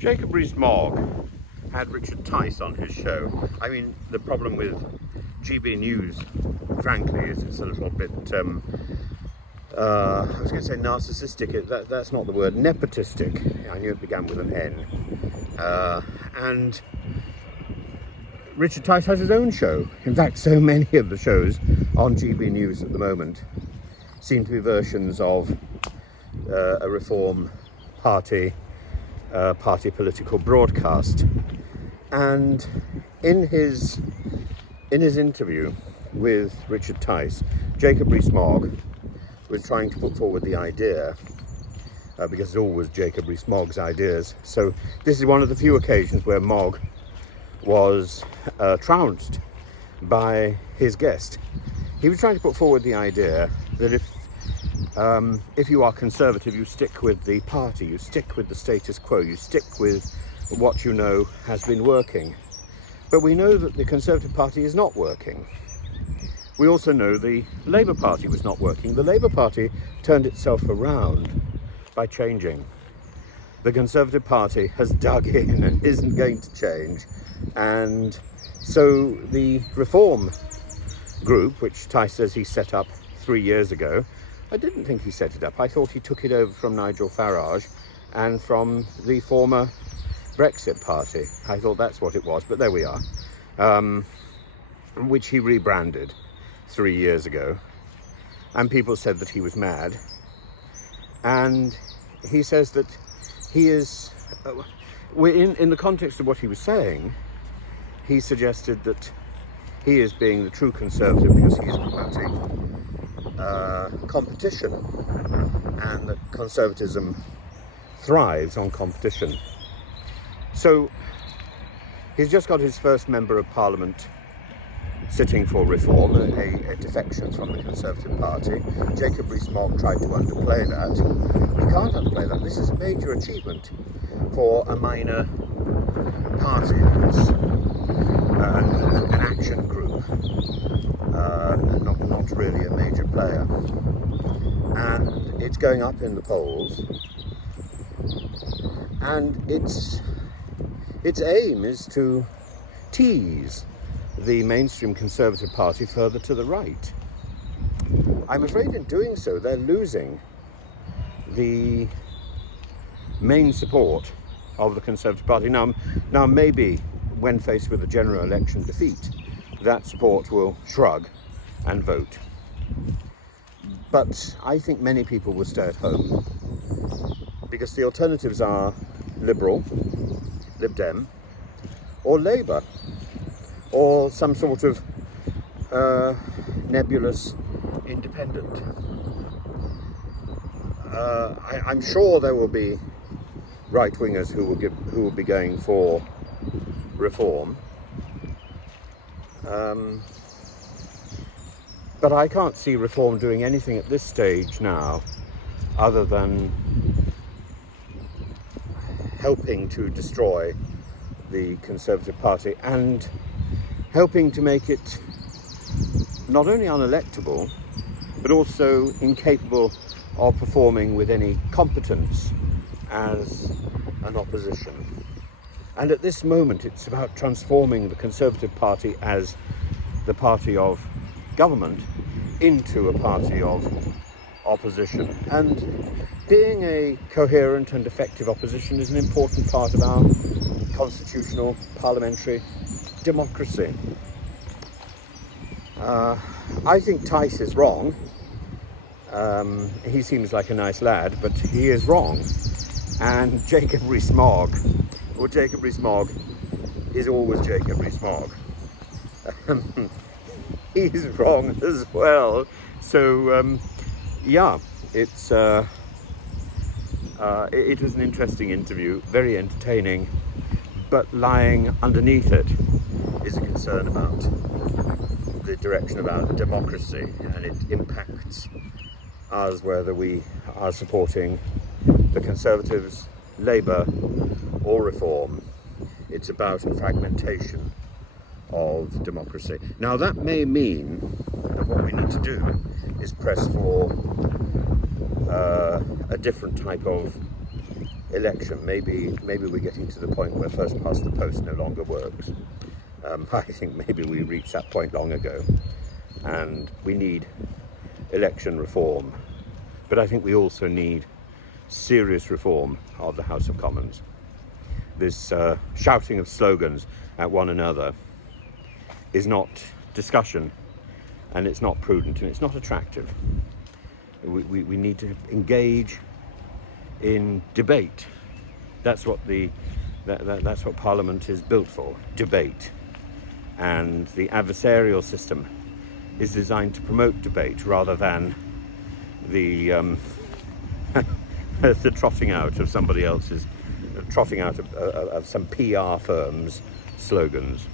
Jacob Rees-Mogg had Richard Tice on his show. I mean, the problem with GB News, frankly, is it's a little bit, I was going to say narcissistic, that's not the word, nepotistic. I knew it began with an N. And Richard Tice has his own show. In fact, so many of the shows on GB News at the moment seem to be versions of a Reform Party political broadcast. And in his interview with Richard Tice, Jacob Rees-Mogg was trying to put forward the idea, because it's always Jacob Rees-Mogg's ideas. So this is one of the few occasions where Mogg was trounced by his guest. He was trying to put forward the idea that if you are conservative, you stick with the party, you stick with the status quo, you stick with what you know has been working. But we know that the Conservative Party is not working. We also know the Labour Party was not working. The Labour Party turned itself around by changing. The Conservative Party has dug in and isn't going to change. And so the Reform group, which Tice says he set up 3 years ago, I didn't think he set it up. I thought he took it over from Nigel Farage and from the former Brexit Party. I thought that's what it was, but there we are. Which he rebranded 3 years ago. And people said that he was mad. And he says that he is, in the context of what he was saying, he suggested that he is being the true conservative because he is promoting competition, and that conservatism thrives on competition. So he's just got his first member of parliament sitting for reform, a defection from the Conservative Party. Jacob Rees-Mogg tried to underplay that. You can't underplay that. This is a major achievement for a minor party. It's an action group, not really a major player. And it's going up in the polls. And its aim is to tease the mainstream Conservative Party further to the right. I'm afraid in doing so, they're losing the main support of the Conservative Party. Now maybe when faced with a general election defeat, that support will shrug and vote. But I think many people will stay at home because the alternatives are Liberal, Lib Dem, or Labour, or some sort of nebulous independent. I'm sure there will be right-wingers who will be going for reform, but I can't see reform doing anything at this stage now other than helping to destroy the Conservative Party and helping to make it not only unelectable but also incapable of performing with any competence as an opposition. And at this moment it's about transforming the Conservative Party as the party of government into a party of opposition. And being a coherent and effective opposition is an important part of our constitutional parliamentary democracy. I think Tice is wrong. He seems like a nice lad, but he is wrong. And Jacob Rees-Mogg, or Jacob Rees-Mogg, is always Jacob Rees-Mogg. He's wrong as well. So yeah, it was an interesting interview, very entertaining, but lying underneath it is a concern about the direction of our democracy, and it impacts us whether we are supporting the Conservatives, Labour or Reform. It's about a fragmentation of democracy. Now that may mean that what we need to do is press for a different type of election. Maybe we're getting to the point where first past the post no longer works. I think maybe we reached that point long ago, and we need election reform. But I think we also need serious reform of the House of Commons. This shouting of slogans at one another is not discussion, and it's not prudent, and it's not attractive. We need to engage in debate. That's what that's what Parliament is built for, debate. And the adversarial system is designed to promote debate rather than the the trotting out of somebody else's, trotting out of some PR firm's slogans.